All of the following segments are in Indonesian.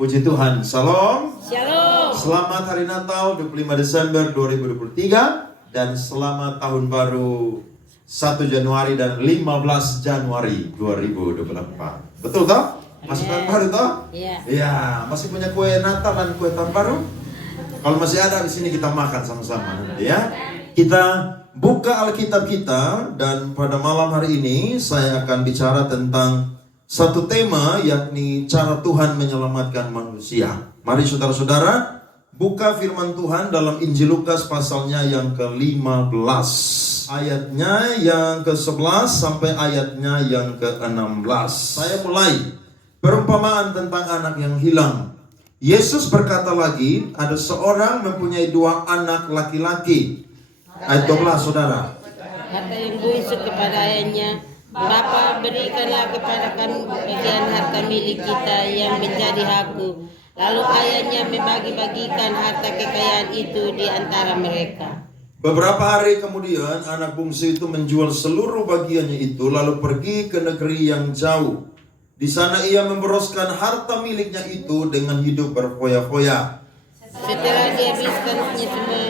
Puji Tuhan. Shalom. Shalom. Selamat Hari Natal 25 Desember 2023 dan selamat Tahun Baru 1 Januari dan 15 Januari 2024. Betul toh? Masih tahun baru toh? Iya. Iya, masih punya kue Natal dan kue tahun baru? Kalau masih ada di sini kita makan sama-sama nanti ya. Kita buka Alkitab kita dan pada malam hari ini saya akan bicara tentang satu tema, yakni cara Tuhan menyelamatkan manusia. Mari saudara-saudara buka firman Tuhan dalam Injil Lukas pasalnya yang ke-15, ayatnya yang ke-11 sampai ayatnya yang ke-16. Saya mulai. Perumpamaan tentang anak yang hilang. Yesus berkata lagi, ada seorang mempunyai 2 anak laki-laki. Ayat 12 saudara. Kata yang bungsu kepada ayahnya, Bapa, berikanlah kepada kami bagian harta milik kita yang menjadi hakku. Lalu ayahnya membagi-bagikan harta kekayaan itu di antara mereka. Beberapa hari kemudian anak bungsu itu menjual seluruh bagiannya itu lalu pergi ke negeri yang jauh. Di sana ia memboroskan harta miliknya itu dengan hidup berfoya-foya. Setelah dihabiskannya semua,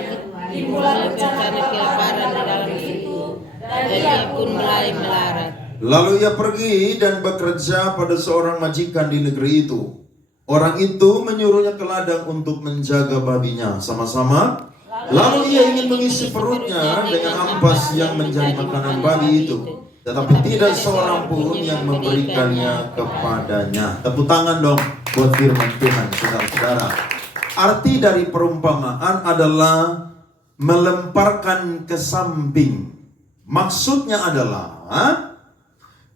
dimulai bencana kelaparan di dalam situ, dan ia pun mulai melarat. Lalu ia pergi dan bekerja pada seorang majikan di negeri itu. Orang itu menyuruhnya ke ladang untuk menjaga babinya sama-sama. Lalu ia ingin mengisi perutnya dengan ampas yang menjadi makanan babi itu. Tetapi tidak seorang pun yang memberikannya kepadanya. Tepuk tangan dong buat firman Tuhan, saudara-saudara. Arti dari perumpamaan adalah melemparkan ke samping. Maksudnya adalah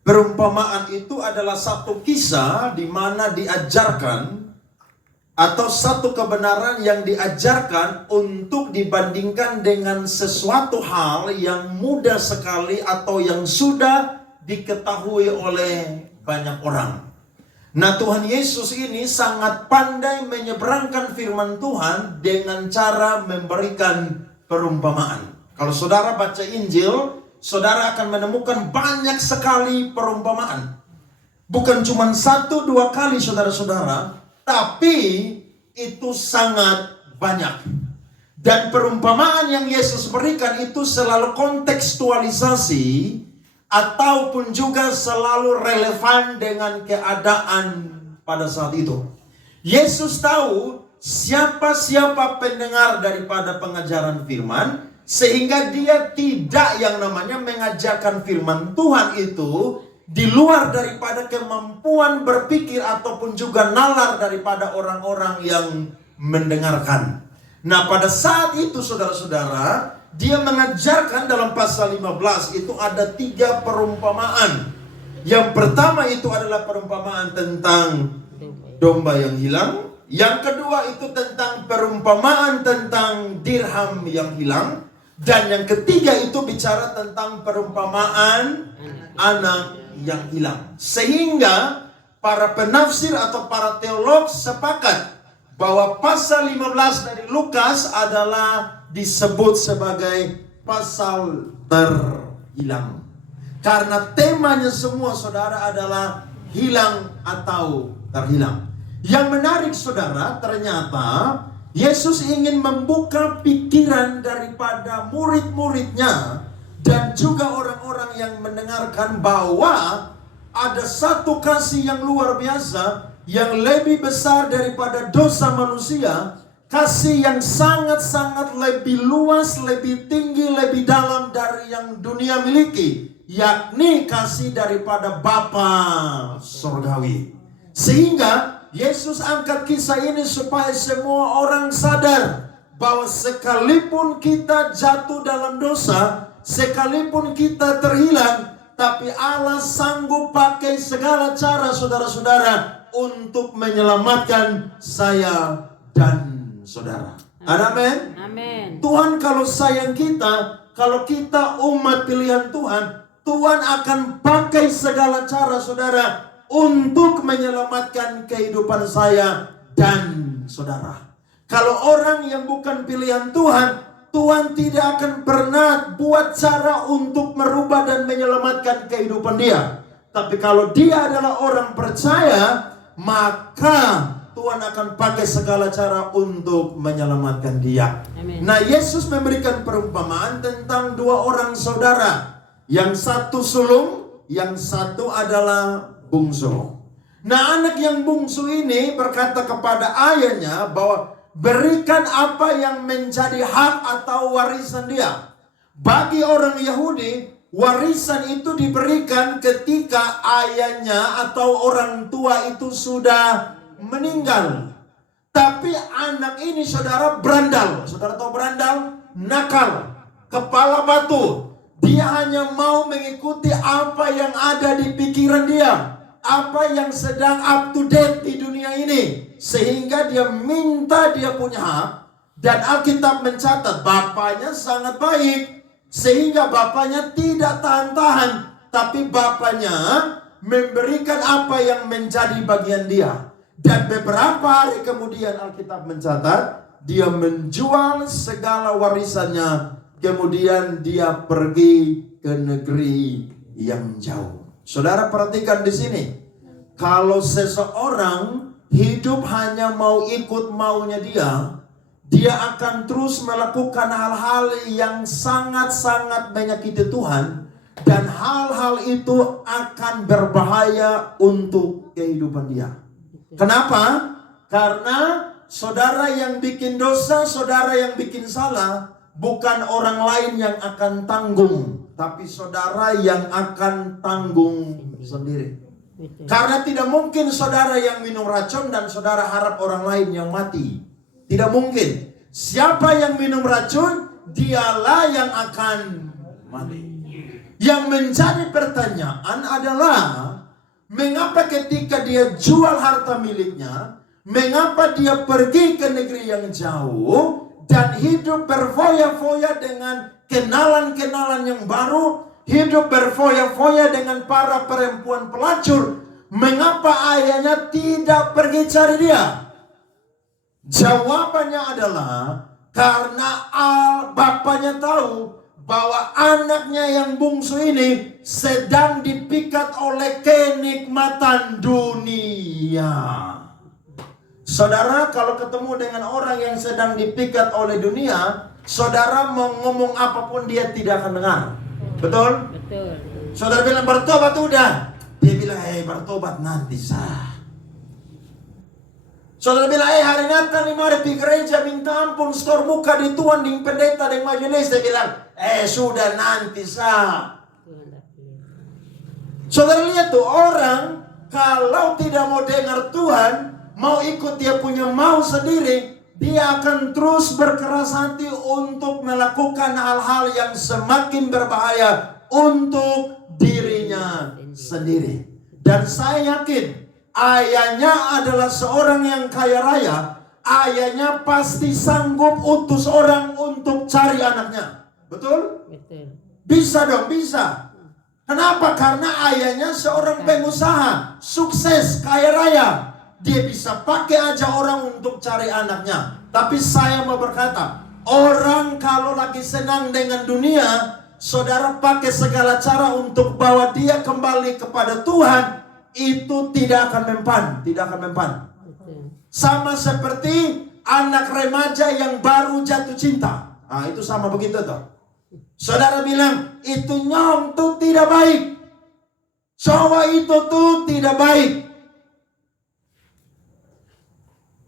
perumpamaan itu adalah satu kisah di mana diajarkan atau satu kebenaran yang diajarkan untuk dibandingkan dengan sesuatu hal yang mudah sekali atau yang sudah diketahui oleh banyak orang. Nah, Tuhan Yesus ini sangat pandai menyeberangkan firman Tuhan dengan cara memberikan perumpamaan. Kalau saudara baca Injil, saudara akan menemukan banyak sekali perumpamaan. Bukan cuma 1-2 kali saudara-saudara, tapi itu sangat banyak. Dan perumpamaan yang Yesus berikan itu selalu kontekstualisasi ataupun juga selalu relevan dengan keadaan pada saat itu. Yesus tahu siapa-siapa pendengar daripada pengajaran firman, sehingga dia tidak yang namanya mengajarkan firman Tuhan itu di luar daripada kemampuan berpikir ataupun juga nalar daripada orang-orang yang mendengarkan. Nah, pada saat itu saudara-saudara, dia mengajarkan dalam pasal 15 itu ada 3 perumpamaan. Yang pertama itu adalah perumpamaan tentang domba yang hilang. Yang kedua itu tentang perumpamaan tentang dirham yang hilang. Dan yang ketiga itu bicara tentang perumpamaan anak yang hilang. Sehingga para penafsir atau para teolog sepakat bahwa pasal 15 dari Lukas adalah disebut sebagai pasal terhilang. Karena temanya semua saudara adalah hilang atau terhilang. Yang menarik saudara, ternyata Yesus ingin membuka pikiran daripada murid-muridnya dan juga orang-orang yang mendengarkan bahwa ada satu kasih yang luar biasa yang lebih besar daripada dosa manusia. Kasih yang sangat-sangat lebih luas, lebih tinggi, lebih dalam dari yang dunia miliki, yakni kasih daripada Bapa Surgawi. Sehingga Yesus angkat kisah ini supaya semua orang sadar bahwa sekalipun kita jatuh dalam dosa, sekalipun kita terhilang, tapi Allah sanggup pakai segala cara saudara-saudara untuk menyelamatkan saya dan saudara. Amin. Amin. Tuhan kalau sayang kita, kalau kita umat pilihan Tuhan, Tuhan akan pakai segala cara saudara untuk menyelamatkan kehidupan saya dan saudara. Kalau orang yang bukan pilihan Tuhan, Tuhan tidak akan pernah buat cara untuk merubah dan menyelamatkan kehidupan dia. Tapi kalau dia adalah orang percaya, maka Tuhan akan pakai segala cara untuk menyelamatkan dia. Amin. Nah, Yesus memberikan perumpamaan tentang dua orang saudara. Yang satu sulung, yang satu adalah bungsu. Nah, anak yang bungsu ini berkata kepada ayahnya bahwa berikan apa yang menjadi hak atau warisan dia. Bagi orang Yahudi, warisan itu diberikan ketika ayahnya atau orang tua itu sudah meninggal. Tapi anak ini saudara berandal. Saudara tahu berandal? Nakal. Kepala batu. Dia hanya mau mengikuti apa yang ada di pikiran dia. Apa yang sedang up to date di dunia ini. Sehingga dia minta dia punya hak. Dan Alkitab mencatat bapaknya sangat baik. Sehingga bapaknya tidak tahan-tahan. Tapi bapaknya memberikan apa yang menjadi bagian dia. Dan beberapa hari kemudian Alkitab mencatat dia menjual segala warisannya. Kemudian dia pergi ke negeri yang jauh. Saudara perhatikan di sini. Kalau seseorang hidup hanya mau ikut maunya dia akan terus melakukan hal-hal yang sangat-sangat menyakiti Tuhan. Dan hal-hal itu akan berbahaya untuk kehidupan dia. Kenapa? Karena saudara yang bikin dosa, saudara yang bikin salah, bukan orang lain yang akan tanggung, tapi saudara yang akan tanggung sendiri. Karena tidak mungkin saudara yang minum racun dan saudara harap orang lain yang mati. Tidak mungkin. Siapa yang minum racun, dialah yang akan mati. Yang menjadi pertanyaan adalah, mengapa ketika dia jual harta miliknya, mengapa dia pergi ke negeri yang jauh dan hidup berfoya-foya dengan kenalan-kenalan yang baru, hidup berfoya-foya dengan para perempuan pelacur? Mengapa ayahnya tidak pergi cari dia? Jawabannya adalah karena bapaknya tahu bahwa anaknya yang bungsu ini sedang dipikat oleh kenikmatan dunia. Saudara, kalau ketemu dengan orang yang sedang dipikat oleh dunia, saudara mau ngomong apapun dia tidak akan dengar. Betul? Betul. Saudara bilang bertobat udah. Dia bilang, bertobat nanti sah. Saudara bilang, hari Natal nih mari pergi gereja minta ampun, skor muka di Tuhan, di pendeta, di majelis. Dia bilang, sudah nanti sah. Saudara lihat tuh, orang kalau tidak mau dengar Tuhan, mau ikut dia punya mau sendiri, dia akan terus berkeras hati untuk melakukan hal-hal yang semakin berbahaya untuk dirinya sendiri. Dan saya yakin ayahnya adalah seorang yang kaya raya. Ayahnya pasti sanggup utus orang untuk cari anaknya. Betul? Betul. Bisa dong, bisa. Kenapa? Karena ayahnya seorang pengusaha, sukses, kaya raya. Dia bisa pakai aja orang untuk cari anaknya. Tapi saya mau berkata, orang kalau lagi senang dengan dunia, saudara pakai segala cara untuk bawa dia kembali kepada Tuhan, itu tidak akan mempan, tidak akan mempan. Sama seperti anak remaja yang baru jatuh cinta. Itu sama begitu tuh. Saudara bilang, itu nyong tuh tidak baik. Cowok itu tuh tidak baik.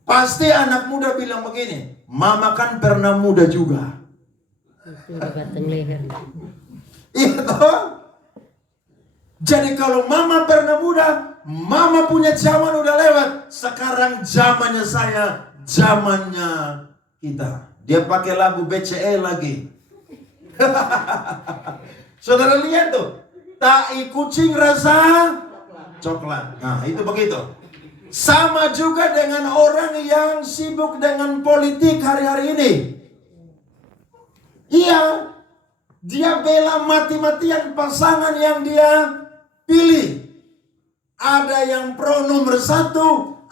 Pasti anak muda bilang begini, mama kan pernah muda juga. Sudah batang leher. Iya toh? Jadi kalau mama pernah muda, mama punya zaman udah lewat. Sekarang zamannya saya, zamannya kita. Dia pakai lagu BCE lagi. Saudara lihat tuh, tai kucing rasa coklat. Nah itu begitu. Sama juga dengan orang yang sibuk dengan politik hari-hari ini. Iya, dia bela mati-matian pasangan yang dia pilih. Ada yang pro nomor 1,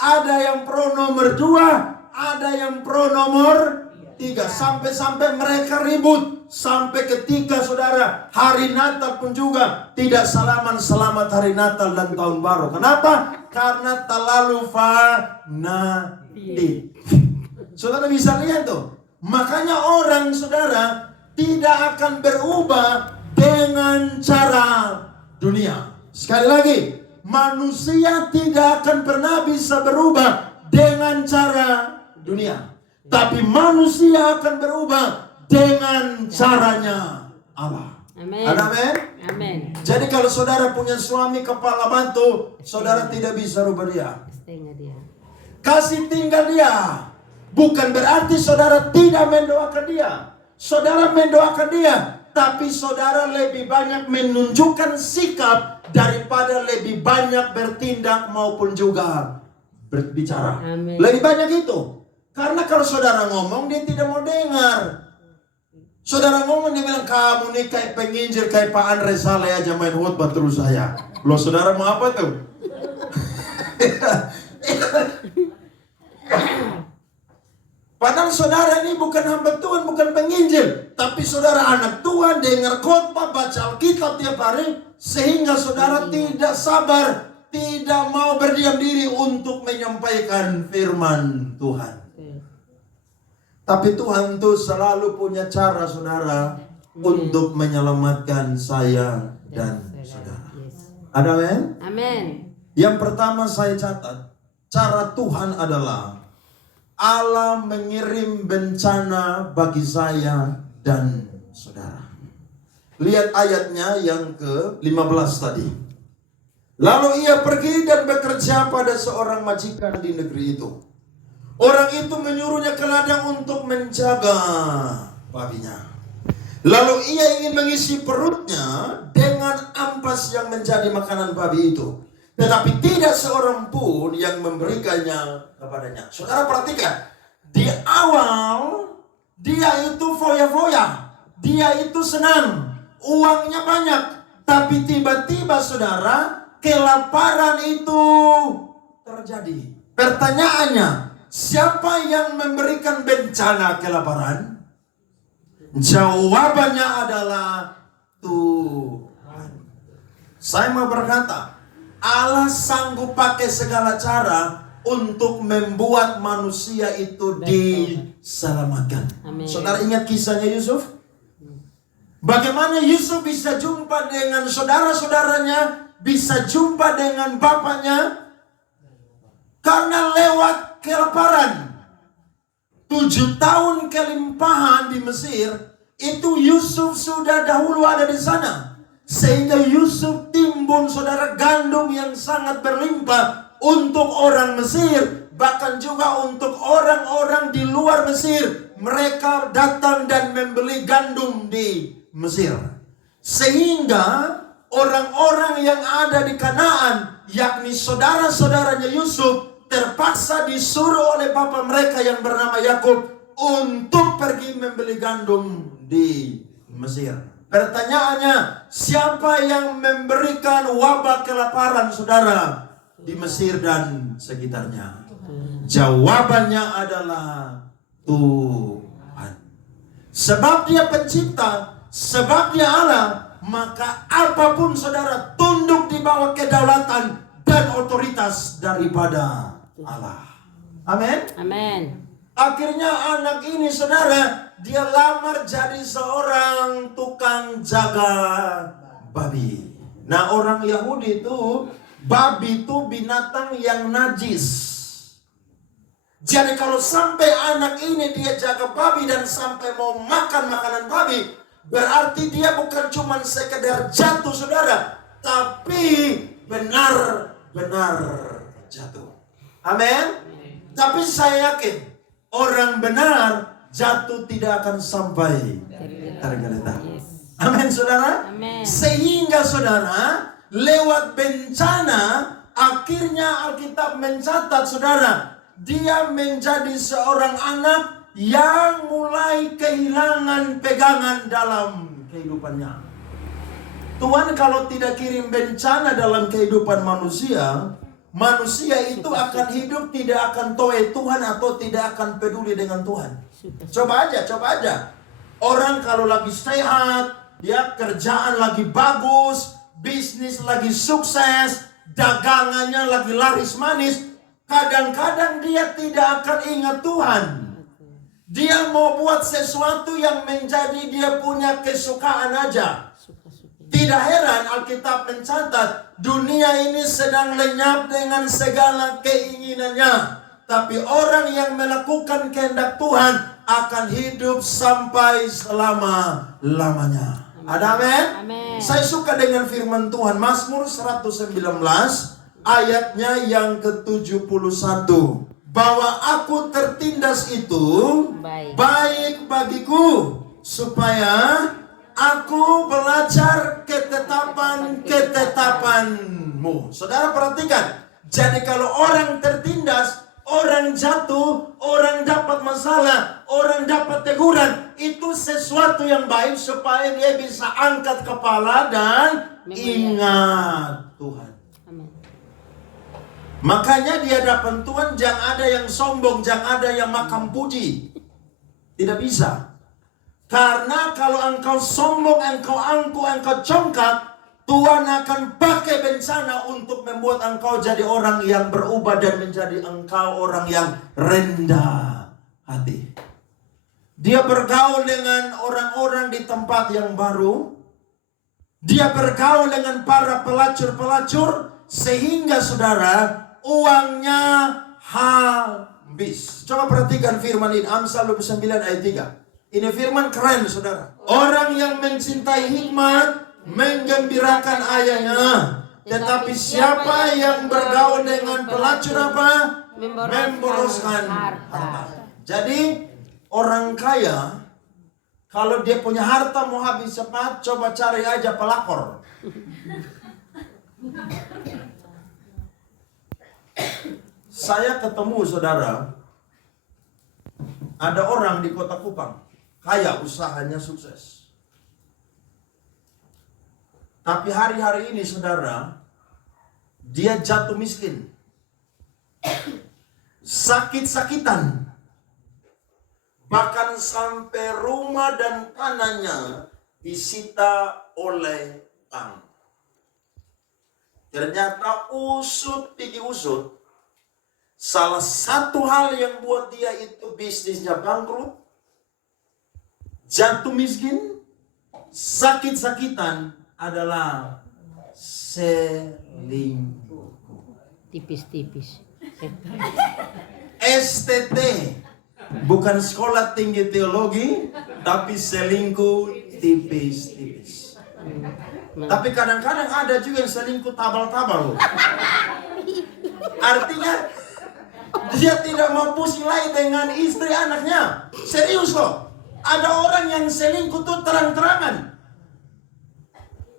ada yang pro nomor 2, ada yang pro nomor 3. Sampai-sampai mereka ribut. Sampai ketika saudara hari Natal pun juga tidak salaman selamat hari Natal dan tahun baru. Kenapa? karena terlalu fanatik. Saudara bisa lihat tuh. Makanya orang saudara tidak akan berubah dengan cara dunia. Sekali lagi, manusia tidak akan pernah bisa berubah dengan cara dunia. Tapi manusia akan berubah dengan caranya Allah. Amin. Amin. Amin. Jadi kalau saudara punya suami kepala batu, saudara tidak bisa rubah dia. Setengah dia. Kasih tinggal dia. Bukan berarti saudara tidak mendoakan dia. Saudara mendoakan dia, tapi saudara lebih banyak menunjukkan sikap daripada lebih banyak bertindak maupun juga berbicara. Amin. Lebih banyak itu. Karena kalau saudara ngomong, dia tidak mau dengar. Saudara ngomong, dia bilang, kamu nih kayak penginjil, kayak Pak Andre Saleh aja main khotbah terus saya. Loh saudara mau apa tuh? Padahal saudara ini bukan hamba Tuhan, bukan penginjil. Tapi saudara anak Tuhan, dengar khotbah, baca Alkitab tiap hari. Sehingga saudara tidak sabar, tidak mau berdiam diri untuk menyampaikan firman Tuhan. Tapi Tuhan tuh selalu punya cara saudara untuk menyelamatkan saya dan saudara. Amin. Amin. Yang pertama saya catat, cara Tuhan adalah Allah mengirim bencana bagi saya dan saudara. Lihat ayatnya yang ke-15 tadi. Lalu ia pergi dan bekerja pada seorang majikan di negeri itu. Orang itu menyuruhnya ke ladang untuk menjaga babinya. Lalu ia ingin mengisi perutnya dengan ampas yang menjadi makanan babi itu. Tetapi tidak seorang pun yang memberikannya kepadanya. Saudara perhatikan. Di awal dia itu foya-foya. Dia itu senang. Uangnya banyak. Tapi tiba-tiba saudara, kelaparan itu terjadi. Pertanyaannya, siapa yang memberikan bencana kelaparan? Jawabannya adalah Tuhan. Saya mau berkata, Allah sanggup pakai segala cara untuk membuat manusia itu diselamatkan. Amin. Saudara ingat kisahnya Yusuf? Bagaimana Yusuf bisa jumpa dengan saudara-saudaranya, bisa jumpa dengan bapaknya? Karena lewat kelaparan. 7 tahun kelimpahan di Mesir, itu Yusuf sudah dahulu ada di sana. Sehingga Yusuf timbun saudara gandum yang sangat berlimpah untuk orang Mesir. Bahkan juga untuk orang-orang di luar Mesir. Mereka datang dan membeli gandum di Mesir. Sehingga orang-orang yang ada di Kanaan, yakni saudara-saudaranya Yusuf, terpaksa disuruh oleh bapak mereka yang bernama Yakub untuk pergi membeli gandum di Mesir. Pertanyaannya, siapa yang memberikan wabah kelaparan saudara di Mesir dan sekitarnya? Jawabannya adalah Tuhan. Sebab dia pencipta, sebab dia Allah, maka apapun saudara tunduk di bawah kedaulatan dan otoritas daripada Allah. Amin. Amin. Akhirnya anak ini saudara, dia lamar jadi seorang tukang jaga babi. Nah orang Yahudi itu, babi itu binatang yang najis. Jadi kalau sampai anak ini dia jaga babi dan sampai mau makan makanan babi, berarti dia bukan cuma sekedar jatuh saudara, tapi benar-benar jatuh. Amin. Tapi saya yakin orang benar jatuh tidak akan sampai tergeletak. Amin saudara. Amin. Sehingga saudara lewat bencana akhirnya Alkitab mencatat saudara, dia menjadi seorang anak yang mulai kehilangan pegangan dalam kehidupannya. Tuhan kalau tidak kirim bencana dalam kehidupan manusia, manusia itu akan hidup tidak akan tahu Tuhan atau tidak akan peduli dengan Tuhan. Coba aja. Orang kalau lagi sehat, ya kerjaan lagi bagus, bisnis lagi sukses, dagangannya lagi laris manis, kadang-kadang dia tidak akan ingat Tuhan. Dia mau buat sesuatu yang menjadi dia punya kesukaan aja. Tidak heran Alkitab mencatat dunia ini sedang lenyap dengan segala keinginannya. Tapi orang yang melakukan kehendak Tuhan akan hidup sampai selama-lamanya. Ada amin? Amin. Saya suka dengan firman Tuhan. Mazmur 119 ayatnya yang ke-71. Bahwa aku tertindas itu baik bagiku, supaya aku belajar ketetapan-ketetapanmu. Saudara perhatikan. Jadi kalau orang tertindas, orang jatuh, orang dapat masalah, orang dapat teguran, itu sesuatu yang baik supaya dia bisa angkat kepala dan ingat Tuhan. Makanya di hadapan Tuhan jangan ada yang sombong, jangan ada yang makan puji. Tidak bisa. Karena kalau engkau sombong, engkau angkuh, engkau congkak, Tuhan akan pakai bencana untuk membuat engkau jadi orang yang berubah dan menjadi engkau orang yang rendah hati. Dia bergaul dengan orang-orang di tempat yang baru. Dia bergaul dengan para pelacur-pelacur sehingga saudara uangnya habis. Coba perhatikan firman ini, Amsal 29 ayat 3. Ini firman keren saudara. Orang yang mencintai hikmat menggembirakan ayahnya, tetapi siapa yang bergaul dengan pelacur apa? Memboroskan harta. Jadi orang kaya kalau dia punya harta mau habis cepat, coba cari aja pelakor. Saya ketemu saudara, ada orang di Kota Kupang, kaya, usahanya sukses. Tapi hari-hari ini saudara, dia jatuh miskin. Sakit-sakitan. Bahkan sampai rumah dan tanahnya disita oleh bank. Ternyata usut pergi usut, salah satu hal yang buat dia itu bisnisnya bangkrut, jatuh miskin, sakit-sakitan adalah selingkuh. Tipis-tipis. STT, bukan sekolah tinggi teologi, tapi selingkuh tipis-tipis. Tapi kadang-kadang ada juga yang selingkuh tabal-tabal. Artinya dia tidak mau pusing lagi dengan istri anaknya. Serius loh. Ada orang yang selingkuh tuh terang-terangan.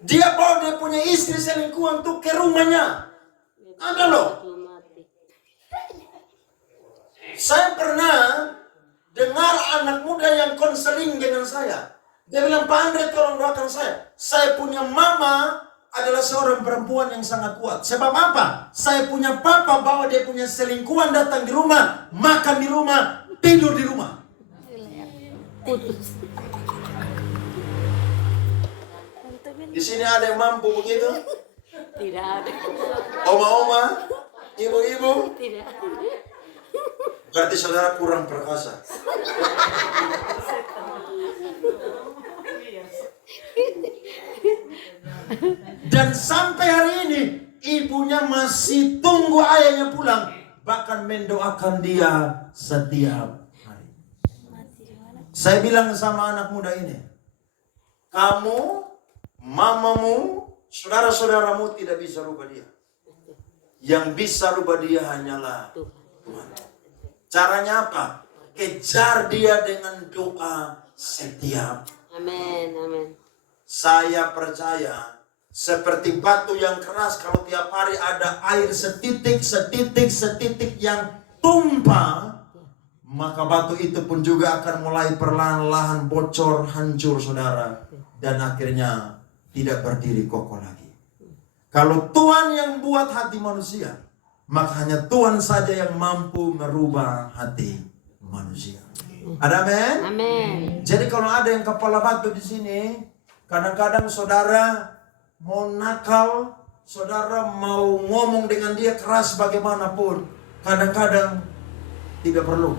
Dia bawa dia punya istri selingkuhan tuh ke rumahnya. Ada loh. Saya pernah dengar anak muda yang konseling dengan saya. Dia bilang, Pak Andre tolong doakan saya. Saya punya mama adalah seorang perempuan yang sangat kuat. Sebab apa? Saya punya papa bawa dia punya selingkuhan datang di rumah, makan di rumah, tidur di rumah. Putus. Di sini ada yang mampu begitu? Tidak ada. Oma-oma, ibu-ibu. Tidak. Berarti saudara kurang perkasa. Dan sampai hari ini ibunya masih tunggu ayahnya pulang, bahkan mendoakan dia setiap hari. Saya bilang sama anak muda ini, kamu, mamamu, saudara-saudaramu tidak bisa rubah dia. Yang bisa rubah dia hanyalah Tuhan. Caranya apa? Kejar dia dengan doa setiap. Amin, amin. Saya percaya seperti batu yang keras, kalau tiap hari ada air setitik yang tumpah, maka batu itu pun juga akan mulai perlahan-lahan bocor, hancur saudara, dan akhirnya tidak berdiri kokoh lagi. Kalau Tuhan yang buat hati manusia, maka hanya Tuhan saja yang mampu merubah hati manusia. Ada amin? Amin. Jadi kalau ada yang kepala batu di sini, kadang-kadang saudara mau nakal, saudara mau ngomong dengan dia keras bagaimanapun, kadang-kadang tidak perlu.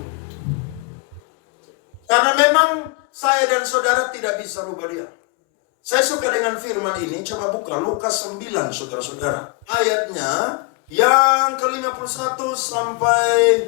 Karena memang saya dan saudara tidak bisa rubah dia. Saya suka dengan firman ini, coba buka Lukas 9, saudara-saudara. Ayatnya yang ke-51 sampai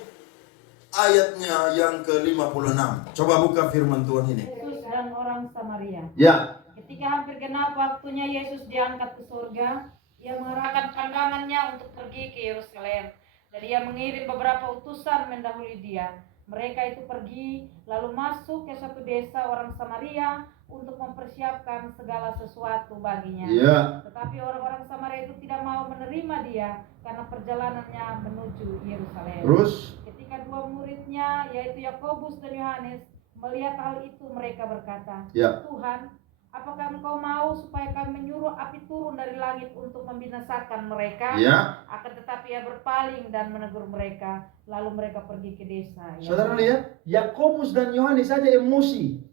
ayatnya yang ke-56. Coba buka firman Tuhan ini. Yesus dan orang Samaria. Ya. Ketika hampir genap waktunya Yesus diangkat ke surga, ia mengerahkan pandangannya untuk pergi ke Yerusalem. Dan ia mengirim beberapa utusan mendahului dia. Mereka itu pergi, lalu masuk ke suatu desa orang Samaria untuk mempersiapkan segala sesuatu baginya. Ya. Tetapi orang-orang Samaria itu tidak mau menerima dia karena perjalanannya menuju Yerusalem. Terus? Ketika dua muridnya, yaitu Yakobus dan Yohanes, melihat hal itu, mereka berkata, Ya. Tuhan, apakah Engkau mau supaya kami menyuruh api turun dari langit untuk membinasakan mereka? Ya. Akan tetapi ia berpaling dan menegur mereka. Lalu mereka pergi ke desa. Saudara lihat, Yakobus dan Yohanes saja emosi.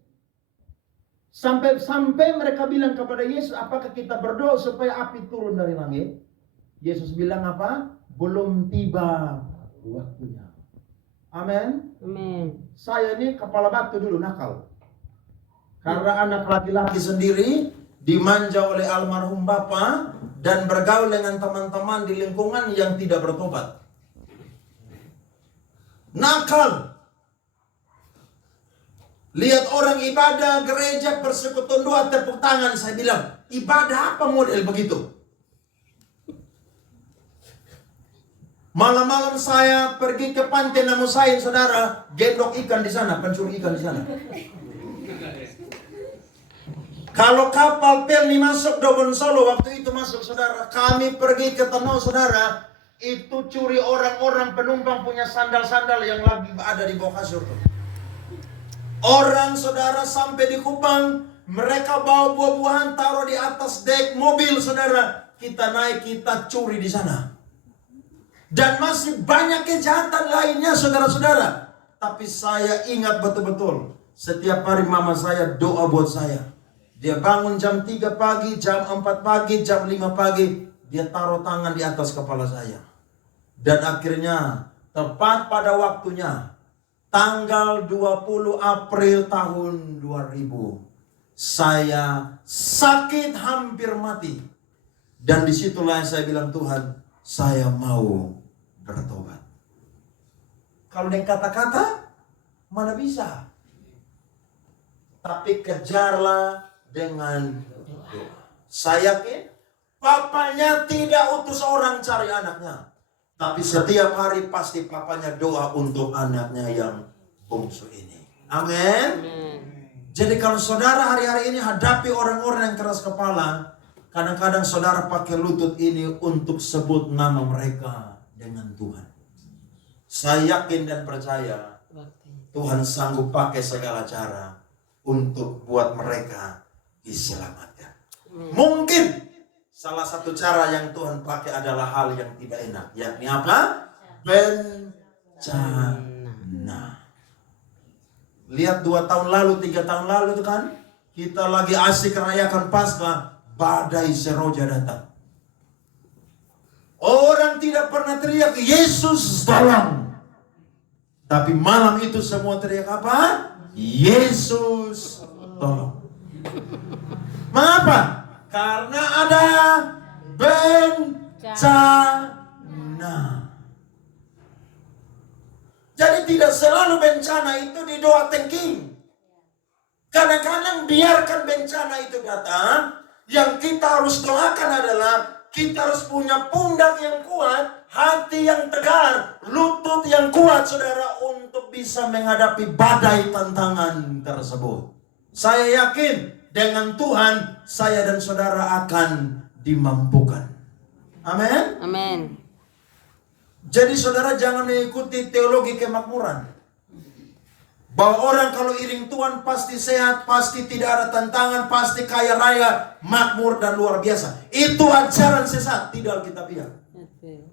Sampai mereka bilang kepada Yesus, apakah kita berdoa supaya api turun dari langit? Yesus bilang apa? Belum tiba waktunya. Amin. Amin. Saya ini kepala batu dulu nakal. Karena anak Laki-laki sendiri dimanja oleh almarhum bapa dan bergaul dengan teman-teman di lingkungan yang tidak bertobat. Nakal. Lihat orang ibadah gereja persekutuan doa tepuk tangan, saya bilang, ibadah apa model begitu? Malam-malam saya pergi ke pantai Namusain, saudara, gendong ikan di sana, pencuri ikan di sana. Kalau kapal Pelni masuk Dobon Solo waktu itu masuk, saudara, kami pergi ke Tenau, saudara, itu curi orang-orang penumpang punya sandal-sandal yang lagi ada di bawah kasur. Orang, saudara, sampai di Kupang, mereka bawa buah-buahan taruh di atas dek mobil, saudara. Kita naik, kita curi di sana. Dan masih banyak kejahatan lainnya, saudara-saudara. Tapi saya ingat betul-betul, setiap hari mama saya doa buat saya. Dia bangun jam 3 pagi, jam 4 pagi, jam 5 pagi. Dia taruh tangan di atas kepala saya. Dan akhirnya, tepat pada waktunya, tanggal 20 April tahun 2000, saya sakit hampir mati. Dan disitulah saya bilang, Tuhan, saya mau bertobat. Kalau dengan kata-kata, mana bisa? Tapi kejarlah dengan doa. Saya yakin, papanya tidak utus orang cari anaknya. Tapi setiap hari pasti papanya doa untuk anaknya yang bungsu ini. Amin. Jadi kalau saudara hari-hari ini hadapi orang-orang yang keras kepala, kadang-kadang saudara pakai lutut ini untuk sebut nama mereka dengan Tuhan. Saya yakin dan percaya Tuhan sanggup pakai segala cara untuk buat mereka diselamatkan. Mungkin salah satu cara yang Tuhan pakai adalah hal yang tidak enak, yakni apa? Bencana. Lihat 2 tahun lalu, 3 tahun lalu itu kan, kita lagi asik rayakan Paskah, badai seroja datang. Orang tidak pernah teriak, Yesus tolong. Tapi malam itu semua teriak apa? Yesus tolong. Mengapa? Karena ada bencana. Jadi tidak selalu bencana itu di doa thanking. Kadang-kadang biarkan bencana itu datang. Yang kita harus doakan adalah kita harus punya pundak yang kuat, hati yang tegar, lutut yang kuat, saudara, untuk bisa menghadapi badai tantangan tersebut. Saya yakin dengan Tuhan, saya dan saudara akan dimampukan. Amin. Amin. Jadi saudara jangan mengikuti teologi kemakmuran. Bahwa orang kalau iring Tuhan pasti sehat, pasti tidak ada tantangan, pasti kaya raya, makmur dan luar biasa. Itu ajaran sesat, tidak Alkitabiah.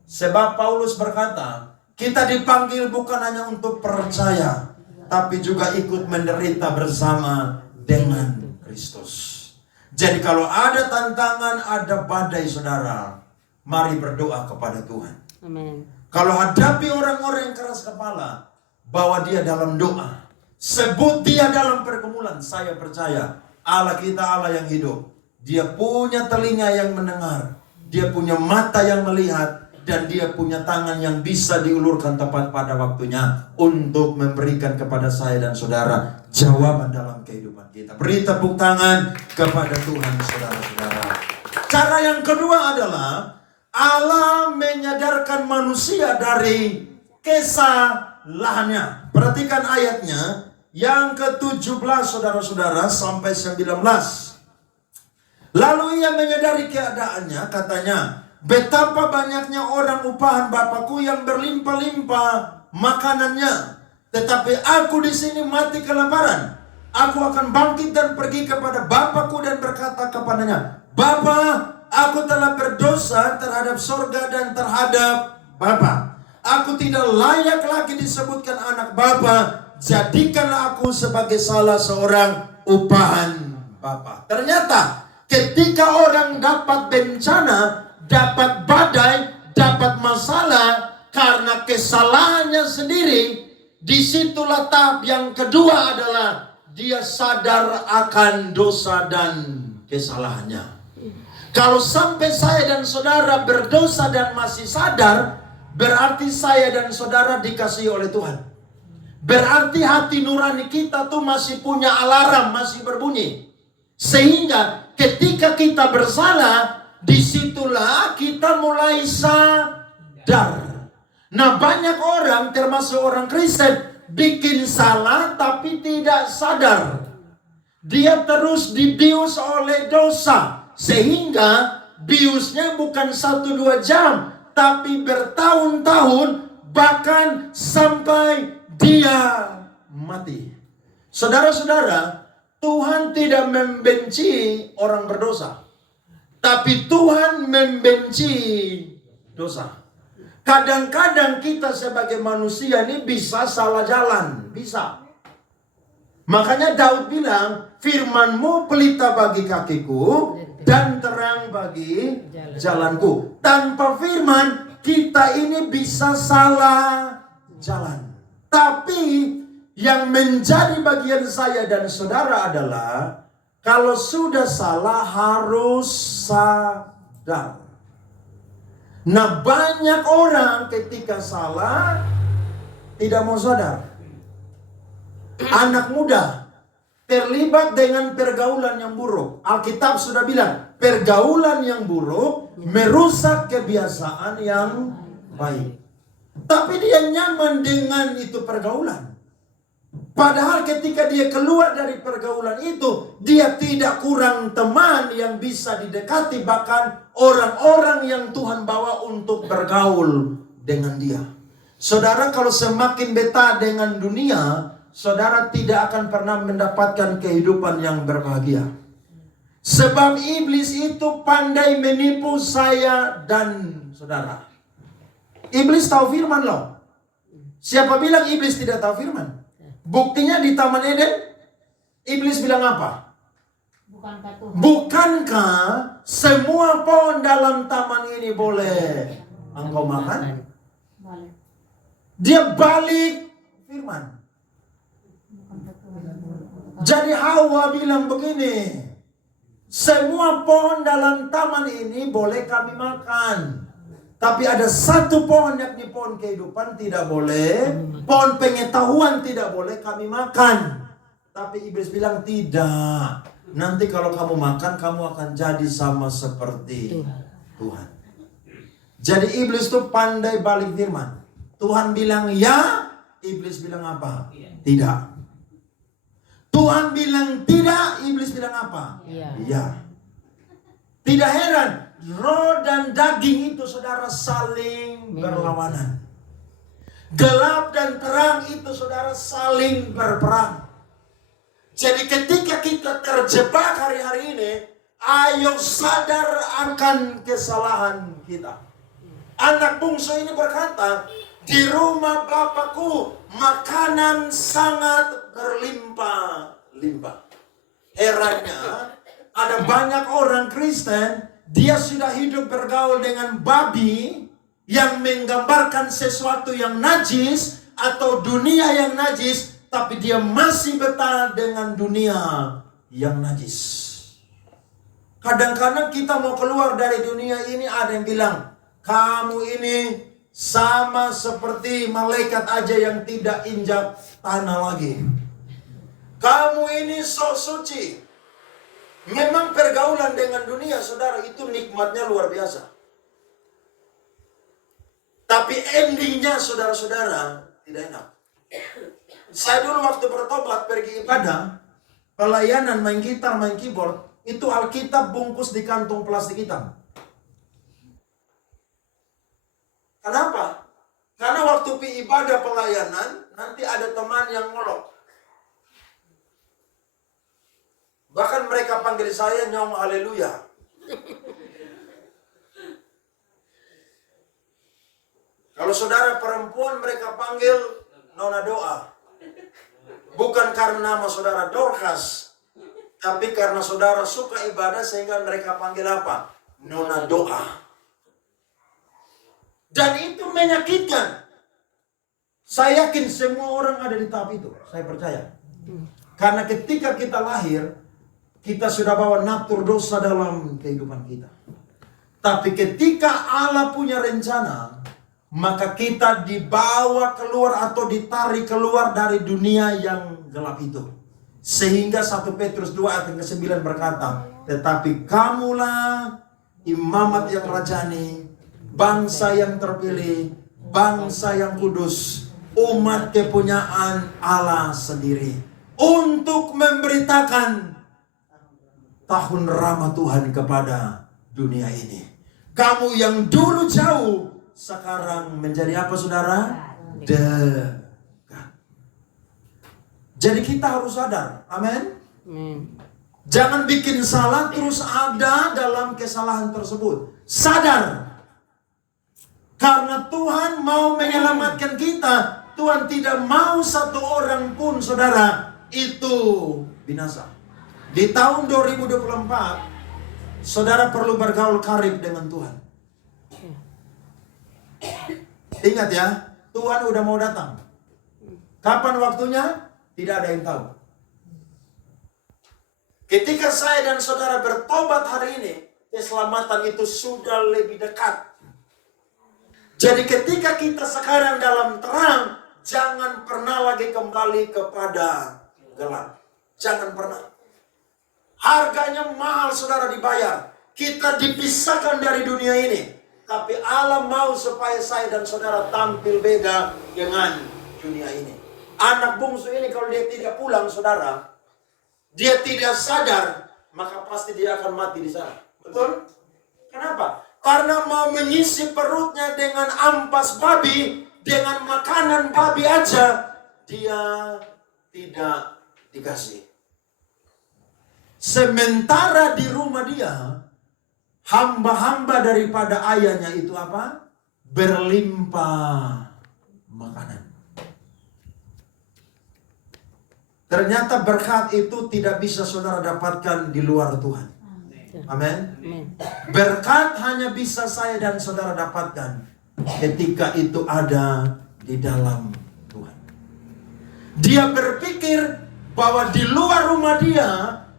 Sebab Paulus berkata, kita dipanggil bukan hanya untuk percaya, tapi juga ikut menderita bersama dengan Kristus. Jadi kalau ada tantangan, ada badai, saudara, Mari berdoa kepada Tuhan. Amin. Kalau hadapi orang-orang yang keras kepala, bawa dia dalam doa. Sebut dia dalam pergumulan. Saya percaya Allah kita Allah yang hidup. Dia punya telinga yang mendengar. Dia punya mata yang melihat. Dan dia punya tangan yang bisa diulurkan tepat pada waktunya untuk memberikan kepada saya dan saudara jawaban dalam kehidupan kita. Beri tepuk tangan kepada Tuhan, saudara-saudara. Cara yang kedua adalah Allah menyadarkan manusia dari kesalahannya. Perhatikan ayatnya yang ke-17 saudara-saudara sampai 19. Lalu ia menyadari keadaannya, katanya, betapa banyaknya orang upahan Bapakku yang berlimpah-limpah makanannya, tetapi aku di sini mati kelaparan. Aku akan bangkit dan pergi kepada Bapakku dan berkata kepadanya, Bapa, aku telah berdosa terhadap sorga dan terhadap Bapa. Aku tidak layak lagi disebutkan anak Bapa. Jadikanlah aku sebagai salah seorang upahan Bapa. Ternyata ketika orang dapat bencana, dapat badai, dapat masalah karena kesalahannya sendiri, disitulah tahap yang kedua adalah dia sadar akan dosa dan kesalahannya. Kalau sampai saya dan saudara berdosa dan masih sadar, berarti saya dan saudara dikasihi oleh Tuhan. Berarti hati nurani kita tuh masih punya alarm, masih berbunyi. Sehingga ketika kita bersalah, disitulah kita mulai sadar. Nah, banyak orang termasuk orang Kristen bikin salah tapi tidak sadar. Dia terus dibius oleh dosa. Sehingga biusnya bukan 1-2 jam, tapi bertahun-tahun, bahkan sampai dia mati. Saudara-saudara, Tuhan tidak membenci orang berdosa, tapi Tuhan membenci dosa. Kadang-kadang kita sebagai manusia ini bisa salah jalan, bisa. Makanya Daud bilang, firman-Mu pelita bagi kakiku dan terang bagi jalanku. Tanpa firman, kita ini bisa salah jalan. Tapi yang menjadi bagian saya dan saudara adalah, kalau sudah salah harus sadar. Nah, banyak orang ketika salah tidak mau sadar. Anak muda terlibat dengan pergaulan yang buruk. Alkitab sudah bilang, pergaulan yang buruk merusak kebiasaan yang baik. Tapi dia nyaman dengan itu pergaulan. Padahal ketika dia keluar dari pergaulan itu, dia tidak kurang teman yang bisa didekati, bahkan orang-orang yang Tuhan bawa untuk bergaul dengan dia. Saudara, kalau semakin betah dengan dunia, saudara tidak akan pernah mendapatkan kehidupan yang berbahagia. Sebab iblis itu pandai menipu saya dan saudara. Iblis tahu firman loh. Siapa bilang iblis tidak tahu firman? Buktinya di Taman Eden, iblis bilang apa? Bukankah semua pohon dalam taman ini boleh engkau makan? Dia balik firman. Jadi Hawa bilang begini, semua pohon dalam taman ini boleh kami makan. Tapi ada satu pohon, yakni pohon kehidupan, tidak boleh. Pohon pengetahuan tidak boleh kami makan. Tapi iblis bilang tidak. Nanti kalau kamu makan, kamu akan jadi sama seperti Tuhan. Jadi iblis itu pandai balik firman. Tuhan bilang ya, iblis bilang apa? Tidak. Tuhan bilang tidak, iblis bilang apa? Iya. Tidak heran, roh dan daging itu saudara saling berlawanan. Gelap dan terang itu saudara saling berperang. Jadi ketika kita terjebak hari-hari ini, ayo sadar akan kesalahan kita. Anak bungsu ini berkata, di rumah Bapakku makanan sangat berlimpah-limpah. Herannya, ada banyak orang Kristen Dia sudah hidup bergaul dengan babi yang menggambarkan sesuatu yang najis atau dunia yang najis, tapi dia masih betah dengan dunia yang najis. Kadang-kadang kita mau keluar dari dunia ini, ada yang bilang, kamu ini sama seperti malaikat aja yang tidak injak tanah lagi. Kamu ini so suci. Memang pergaulan dengan dunia, saudara, itu nikmatnya luar biasa. Tapi endingnya, saudara-saudara, tidak enak. Saya dulu waktu bertobat pergi ibadah, pelayanan main gitar, main keyboard, itu Alkitab bungkus di kantong plastik hitam. Kenapa? Karena waktu pi ibadah pelayanan, nanti ada teman yang ngolok. Bahkan mereka panggil saya Nyong Haleluya. Kalau saudara perempuan, mereka panggil Nona Doa. Bukan karena nama saudara Dorcas, tapi karena saudara suka ibadah sehingga mereka panggil apa? Nona Doa. Dan itu menyakitkan. Saya yakin semua orang ada di tahap itu. Saya percaya. Karena ketika kita lahir, kita sudah bawa natur dosa dalam kehidupan kita. Tapi ketika Allah punya rencana, maka kita dibawa keluar atau ditarik keluar dari dunia yang gelap itu. Sehingga 1 Petrus 2 ayat ke-9 berkata, tetapi kamulah imamat yang rajani, bangsa yang terpilih, bangsa yang kudus, umat kepunyaan Allah sendiri, untuk memberitakan tahun rahmat Tuhan kepada dunia ini. Kamu yang dulu jauh, sekarang menjadi apa, saudara? Dekat. Jadi kita harus sadar. Amin. Jangan bikin salah terus ada dalam kesalahan tersebut. Sadar. Karena Tuhan mau menyelamatkan kita. Tuhan tidak mau satu orang pun, saudara, itu binasa. Di tahun 2024, saudara perlu bergaul karib dengan Tuhan. Ingat ya, Tuhan udah mau datang. Kapan waktunya? Tidak ada yang tahu. Ketika saya dan saudara bertobat hari ini, keselamatan itu sudah lebih dekat. Jadi ketika kita sekarang dalam terang, jangan pernah lagi kembali kepada gelap. Jangan pernah. Harganya mahal, saudara, dibayar. Kita dipisahkan dari dunia ini. Tapi Allah mau supaya saya dan saudara tampil beda dengan dunia ini. Anak bungsu ini kalau dia tidak pulang, saudara, dia tidak sadar, maka pasti dia akan mati di sana. Betul? Kenapa? Karena mau mengisi perutnya dengan ampas babi, dengan makanan babi aja, dia tidak dikasih. Sementara di rumah dia, hamba-hamba daripada ayahnya itu apa? Berlimpah makanan. Ternyata berkat itu tidak bisa saudara dapatkan di luar Tuhan. Amin. Berkat hanya bisa saya dan saudara dapatkan ketika itu ada di dalam Tuhan. Dia berpikir bahwa di luar rumah dia,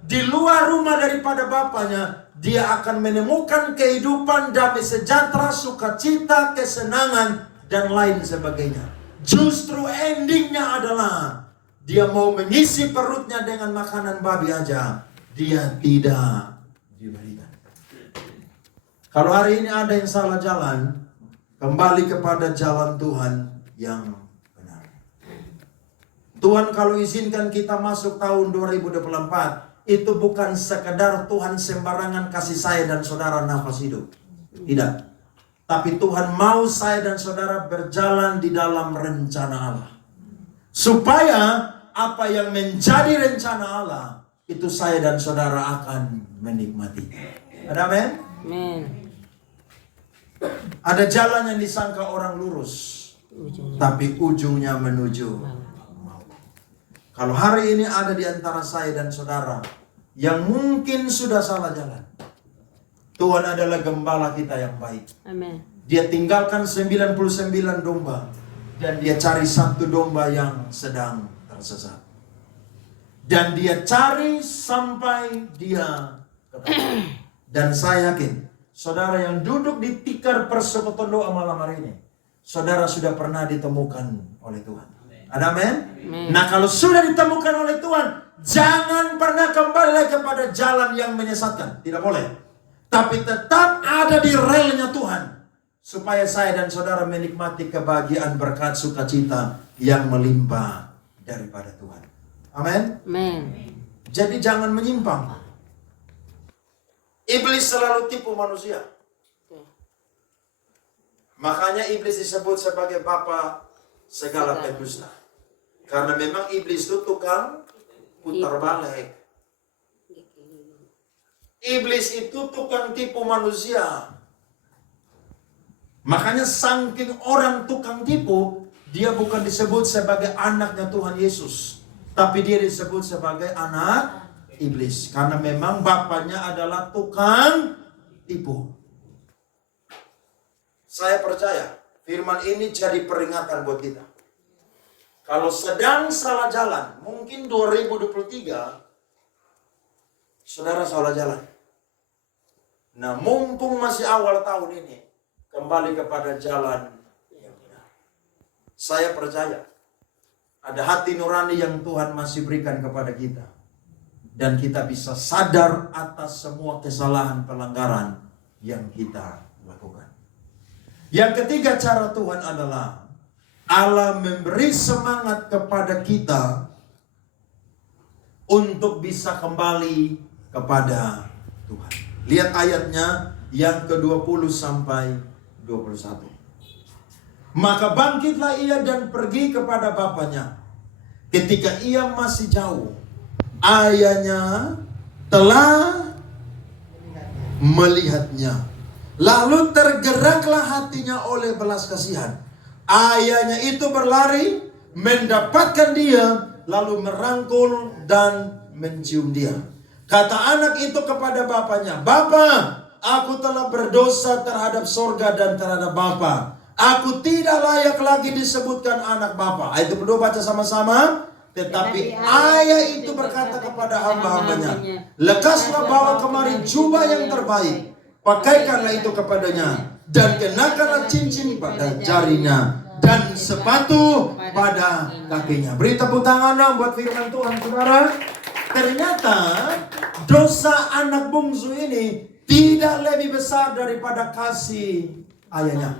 di luar rumah daripada bapaknya, dia akan menemukan kehidupan damai sejahtera, sukacita, kesenangan, dan lain sebagainya. Justru endingnya adalah dia mau mengisi perutnya dengan makanan babi aja, dia tidak diberikan. Kalau hari ini ada yang salah jalan, kembali kepada jalan Tuhan yang benar. Tuhan kalau izinkan kita masuk tahun 2024, itu bukan sekedar Tuhan sembarangan kasih saya dan saudara nafas hidup. Tidak. Tapi Tuhan mau saya dan saudara berjalan di dalam rencana Allah. Supaya apa yang menjadi rencana Allah, itu saya dan saudara akan menikmati. Ada amin? Amin. Ada jalan yang disangka orang lurus, tapi ujungnya menuju maut. Kalau hari ini ada di antara saya dan saudara yang mungkin sudah salah jalan, Tuhan adalah gembala kita yang baik. Amin. Dia tinggalkan 99 domba dan dia cari satu domba yang sedang tersesat. Dan dia cari sampai dia ketemu. Dan saya yakin, saudara yang duduk di tikar persekutuan doa malam hari ini, saudara sudah pernah ditemukan oleh Tuhan. Ada amin? Nah, kalau sudah ditemukan oleh Tuhan, jangan pernah kembali kepada jalan yang menyesatkan. Tidak boleh. Tapi tetap ada di relnya Tuhan. Supaya saya dan saudara menikmati kebahagiaan berkat sukacita yang melimpah daripada Tuhan. Amin? Amin. Jadi jangan menyimpang. Iblis selalu tipu manusia. Makanya iblis disebut sebagai bapa segala pendusta. Karena memang iblis itu tukang putar balik. Iblis itu tukang tipu manusia. Makanya saking orang tukang tipu, dia bukan disebut sebagai anaknya Tuhan Yesus. Tapi dia disebut sebagai anak iblis. Karena memang bapaknya adalah tukang tipu. Saya percaya firman ini jadi peringatan buat kita. Kalau sedang salah jalan, mungkin 2023, saudara salah jalan. Nah, mumpung masih awal tahun ini, kembali kepada jalan yang benar. Saya percaya ada hati nurani yang Tuhan masih berikan kepada kita. Dan kita bisa sadar atas semua kesalahan pelanggaran yang kita lakukan. Yang ketiga cara Tuhan adalah Allah memberi semangat kepada kita untuk bisa kembali kepada Tuhan. Lihat ayatnya yang ke-20 sampai 21. Maka bangkitlah ia dan pergi kepada bapaknya. Ketika ia masih jauh, ayahnya telah melihatnya. Lalu tergeraklah hatinya oleh belas kasihan. Ayahnya itu berlari, mendapatkan dia, lalu merangkul dan mencium dia. Kata anak itu kepada bapaknya, "Bapa, aku telah berdosa terhadap sorga dan terhadap Bapa. Aku tidak layak lagi disebutkan anak Bapa." Itu berdua baca sama-sama. Tetapi ayah itu berkata kepada hamba-hambanya, "Lekaslah bawa kemari jubah yang terbaik, pakaikanlah itu kepadanya, dan kenakanlah cincin pada jarinya, dan sepatu pada kakinya." Beri tepuk tangan dong buat firman Tuhan, saudara. Ternyata dosa anak bungsu ini tidak lebih besar daripada kasih ayahnya.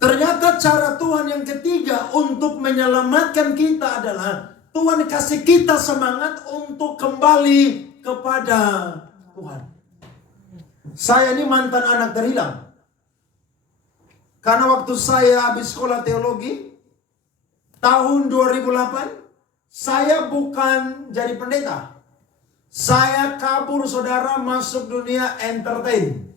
Ternyata cara Tuhan yang ketiga untuk menyelamatkan kita adalah Tuhan kasih kita semangat untuk kembali kepada Tuhan. Saya ini mantan anak terhilang. Karena waktu saya habis sekolah teologi tahun 2008, saya bukan jadi pendeta. Saya kabur, saudara, masuk dunia entertain.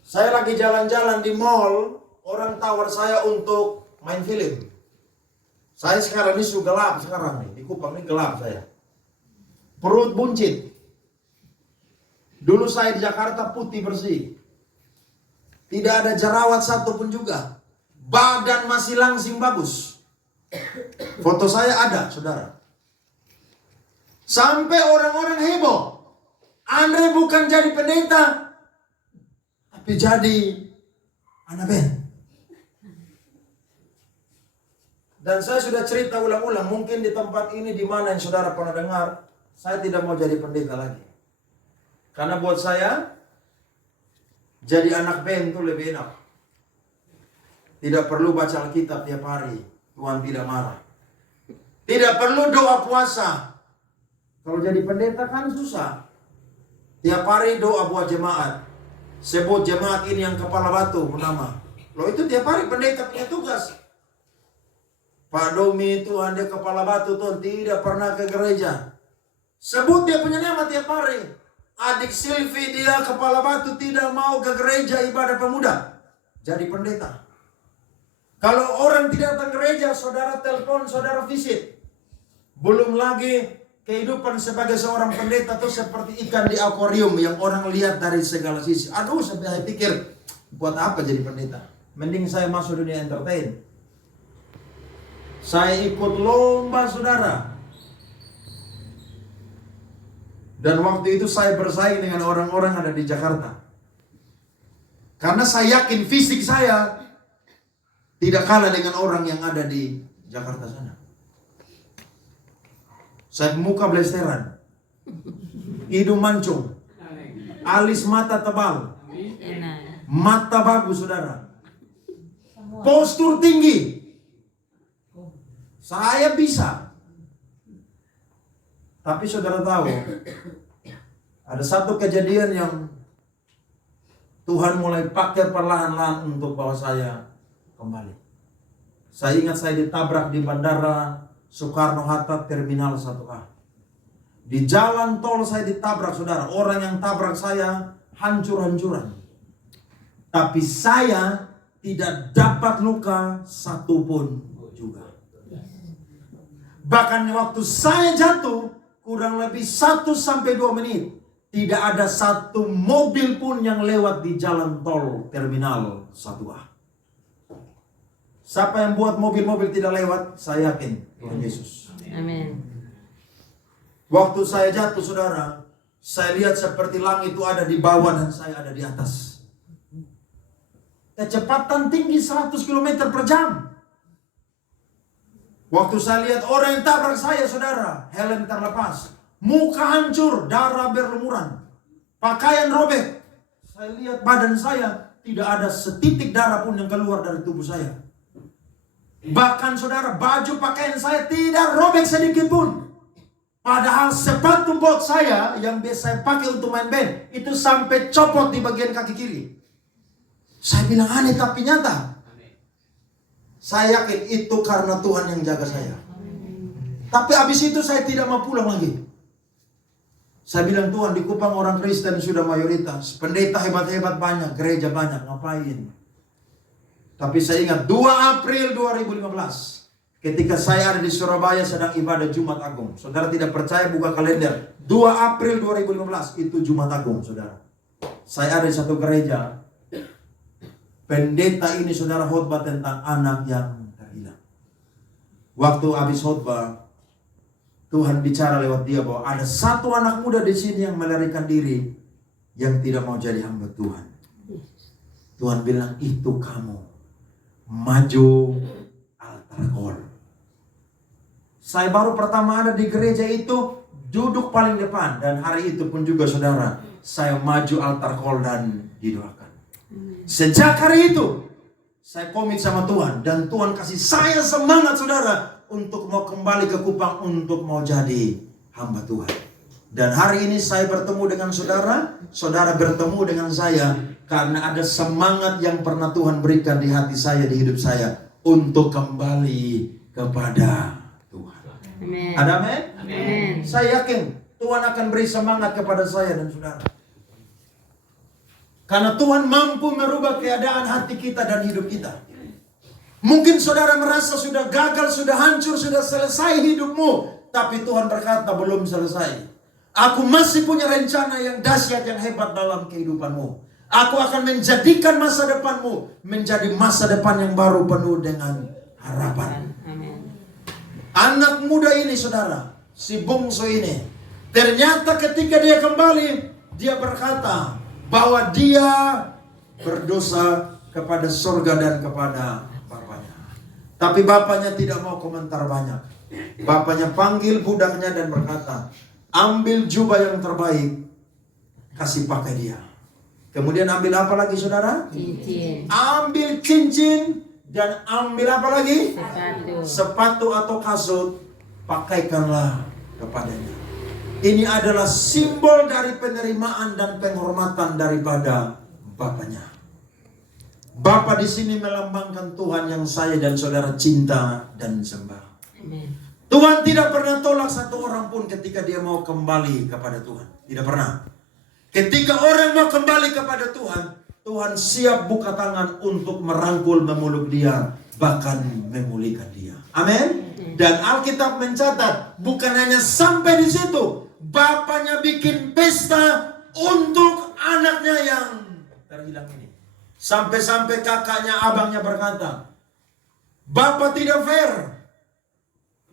Saya lagi jalan-jalan di mall, orang tawar saya untuk main film. Saya sekarang ini sudah gelap sekarang nih, di Kupang ini gelap saya. Perut buncit. Dulu saya di Jakarta putih bersih. Tidak ada jerawat satupun juga. Badan masih langsing bagus. Foto saya ada, saudara. Sampai orang-orang heboh. Andre bukan jadi pendeta, tapi jadi anak band. Dan saya sudah cerita ulang-ulang, mungkin di tempat ini di mana yang saudara pernah dengar, saya tidak mau jadi pendeta lagi. Karena buat saya, jadi anak band itu lebih enak. Tidak perlu baca Alkitab tiap hari, Tuhan tidak marah. Tidak perlu doa puasa. Kalau jadi pendeta kan susah. Tiap hari doa buat jemaat. Sebut jemaat ini yang kepala batu nama. Loh, itu tiap hari pendeta punya tugas. Pak Domi Tuhan dia kepala batu, Tuhan tidak pernah ke gereja. Sebut dia punya nama tiap hari. Adik Silvi dia kepala batu, tidak mau ke gereja ibadah pemuda. Jadi pendeta. Kalau orang tidak datang gereja, saudara telepon, saudara visit. Belum lagi kehidupan sebagai seorang pendeta itu seperti ikan di akuarium yang orang lihat dari segala sisi. Aduh, sampai saya pikir, buat apa jadi pendeta? Mending saya masuk dunia entertain. Saya ikut lomba, saudara. Dan waktu itu saya bersaing dengan orang-orang ada di Jakarta. Karena saya yakin fisik saya tidak kalah dengan orang yang ada di Jakarta sana. Saya muka blesteran, hidung mancung, alis mata tebal, mata bagus, saudara. Postur tinggi. Saya bisa. Tapi saudara tahu, ada satu kejadian yang Tuhan mulai pakai perlahan-lahan untuk bawa saya kembali. Saya ingat saya ditabrak di Bandara Soekarno-Hatta Terminal 1A. Di jalan tol saya ditabrak, saudara. Orang yang tabrak saya hancur-hancuran. Tapi saya tidak dapat luka satupun juga. Bahkan waktu saya jatuh, kurang lebih 1-2 menit, tidak ada satu mobil pun yang lewat di jalan tol Terminal 1A. Siapa yang buat mobil-mobil tidak lewat? Saya yakin Tuhan Yesus. Amin. Waktu saya jatuh, saudara, saya lihat seperti langit itu ada di bawah dan saya ada di atas. Kecepatan tinggi 100 km per jam. Waktu saya lihat orang yang tabrak saya, saudara, helm terlepas, muka hancur, darah berlumuran, pakaian robek. Saya lihat badan saya tidak ada setitik darah pun yang keluar dari tubuh saya. Bahkan saudara, baju pakaian saya tidak robek sedikit pun. Padahal sepatu bot saya yang biasa saya pakai untuk main band itu sampai copot di bagian kaki kiri. Saya bilang aneh tapi nyata. Saya yakin itu karena Tuhan yang jaga saya. Tapi habis itu saya tidak mau pulang lagi. Saya bilang, Tuhan, di Kupang orang Kristen sudah mayoritas, pendeta hebat-hebat banyak, gereja banyak, ngapain? Tapi saya ingat 2 April 2015, ketika saya ada di Surabaya sedang ibadah Jumat Agung. Saudara tidak percaya, buka kalender. 2 April 2015 itu Jumat Agung, saudara. Saya ada di satu gereja. Pendeta ini, saudara, khotbah tentang anak yang terhilang. Waktu habis khotbah, Tuhan bicara lewat dia bahwa ada satu anak muda di sini yang melarikan diri, yang tidak mau jadi hamba Tuhan. Tuhan bilang, itu kamu. Maju altar call. Saya baru pertama ada di gereja itu, duduk paling depan. Dan hari itu pun juga, saudara, saya maju altar call dan didoakan. Sejak hari itu, saya komit sama Tuhan. Dan Tuhan kasih saya semangat, saudara, untuk mau kembali ke Kupang, untuk mau jadi hamba Tuhan. Dan hari ini saya bertemu dengan saudara, saudara bertemu dengan saya, karena ada semangat yang pernah Tuhan berikan di hati saya, di hidup saya, untuk kembali kepada Tuhan. Amin. Ada amin? Amin. Saya yakin Tuhan akan beri semangat kepada saya dan saudara. Karena Tuhan mampu merubah keadaan hati kita dan hidup kita. Mungkin saudara merasa sudah gagal, sudah hancur, sudah selesai hidupmu. Tapi Tuhan berkata, belum selesai. Aku masih punya rencana yang dahsyat, yang hebat dalam kehidupanmu. Aku akan menjadikan masa depanmu menjadi masa depan yang baru penuh dengan harapan. Amin. Anak muda ini, saudara, si bungsu ini, ternyata ketika dia kembali, dia berkata bahwa dia berdosa kepada surga dan kepada bapaknya. Tapi bapaknya tidak mau komentar banyak. Bapaknya panggil budaknya dan berkata, ambil jubah yang terbaik, kasih pakai dia. Kemudian ambil apa lagi, saudara? Cincin. Ambil cincin dan ambil apa lagi? Sepatu. Sepatu atau kasut, pakaikanlah kepadanya. Ini adalah simbol dari penerimaan dan penghormatan daripada bapaknya. Bapa di sini melambangkan Tuhan yang saya dan saudara cinta dan sembah. Amin. Tuhan tidak pernah tolak satu orang pun ketika dia mau kembali kepada Tuhan. Tidak pernah. Ketika orang mau kembali kepada Tuhan, Tuhan siap buka tangan untuk merangkul, memeluk dia, bahkan memulihkan dia. Amin. Dan Alkitab mencatat, bukan hanya sampai di situ, bapaknya bikin pesta untuk anaknya yang terhilang ini. Sampai-sampai kakaknya, abangnya berkata, Bapak tidak fair.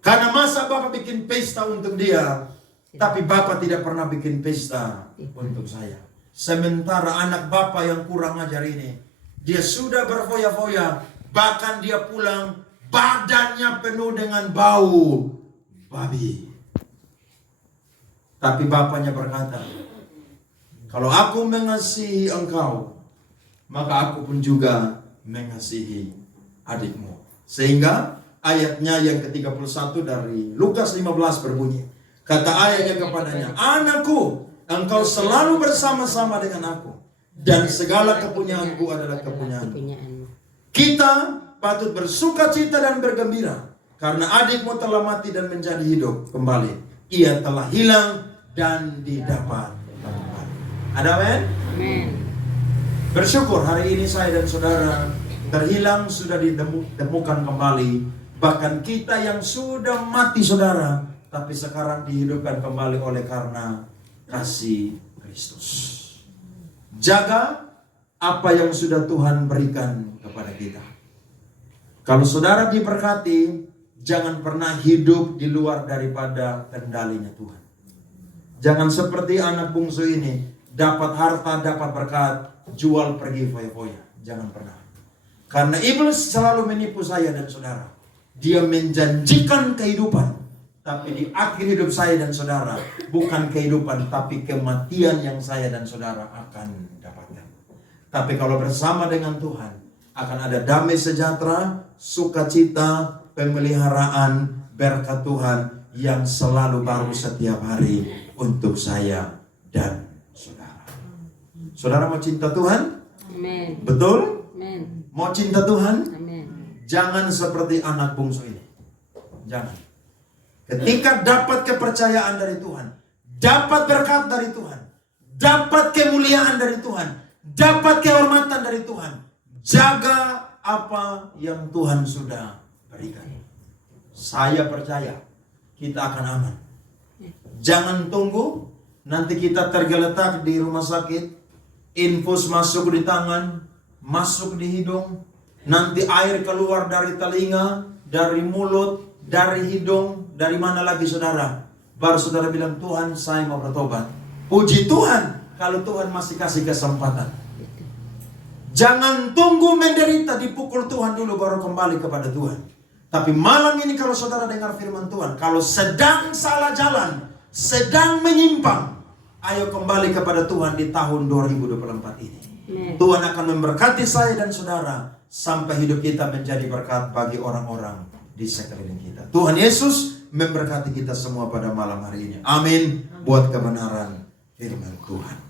Karena masa Bapak bikin pesta untuk dia, tapi Bapak tidak pernah bikin pesta untuk saya. Sementara anak Bapak yang kurang ajar ini, dia sudah berfoya-foya, bahkan dia pulang badannya penuh dengan bau babi. Tapi bapaknya berkata, kalau aku mengasihi engkau, maka aku pun juga mengasihi adikmu. Sehingga ayatnya yang ke-31 dari Lukas 15 berbunyi, kata ayahnya kepadanya, anakku, engkau selalu bersama-sama dengan aku, dan segala kepunyaanku adalah kepunyaanmu. Kita patut bersuka cita dan bergembira, karena adikmu telah mati dan menjadi hidup kembali. Ia telah hilang dan didapat kembali. Ada amin? Amin. Bersyukur hari ini saya dan saudara terhilang sudah ditemukan kembali. Bahkan kita yang sudah mati saudara, tapi sekarang dihidupkan kembali oleh karena kasih Kristus. Jaga apa yang sudah Tuhan berikan kepada kita. Kalau saudara diberkati, jangan pernah hidup di luar daripada kendalinya Tuhan. Jangan seperti anak bungsu ini, dapat harta, dapat berkat, jual pergi foya-foya. Jangan pernah. Karena iblis selalu menipu saya dan saudara. Dia menjanjikan kehidupan, tapi di akhir hidup saya dan saudara, bukan kehidupan, tapi kematian yang saya dan saudara akan dapatkan. Tapi kalau bersama dengan Tuhan, akan ada damai sejahtera, sukacita, pemeliharaan, berkat Tuhan yang selalu baru setiap hari untuk saya dan saudara. Saudara mau cinta Tuhan? Amin. Betul? Amin. Mau cinta Tuhan? Amin. Jangan seperti anak bungsu ini. Jangan. Ketika dapat kepercayaan dari Tuhan, dapat berkat dari Tuhan, dapat kemuliaan dari Tuhan, dapat kehormatan dari Tuhan, jaga apa yang Tuhan sudah berikan. Saya percaya kita akan aman. Jangan tunggu nanti kita tergeletak di rumah sakit, infus masuk di tangan, masuk di hidung, nanti air keluar dari telinga, dari mulut, dari hidung, dari mana lagi saudara. Baru saudara bilang, Tuhan saya mau bertobat. Puji Tuhan kalau Tuhan masih kasih kesempatan. Jangan tunggu menderita, dipukul Tuhan dulu baru kembali kepada Tuhan. Tapi malam ini kalau saudara dengar firman Tuhan, kalau sedang salah jalan, sedang menyimpang, ayo kembali kepada Tuhan di tahun 2024 ini. Tuhan akan memberkati saya dan saudara sampai hidup kita menjadi berkat bagi orang-orang di sekeliling kita. Tuhan Yesus memberkati kita semua pada malam hari ini. Amin. Buat kebenaran firman Tuhan.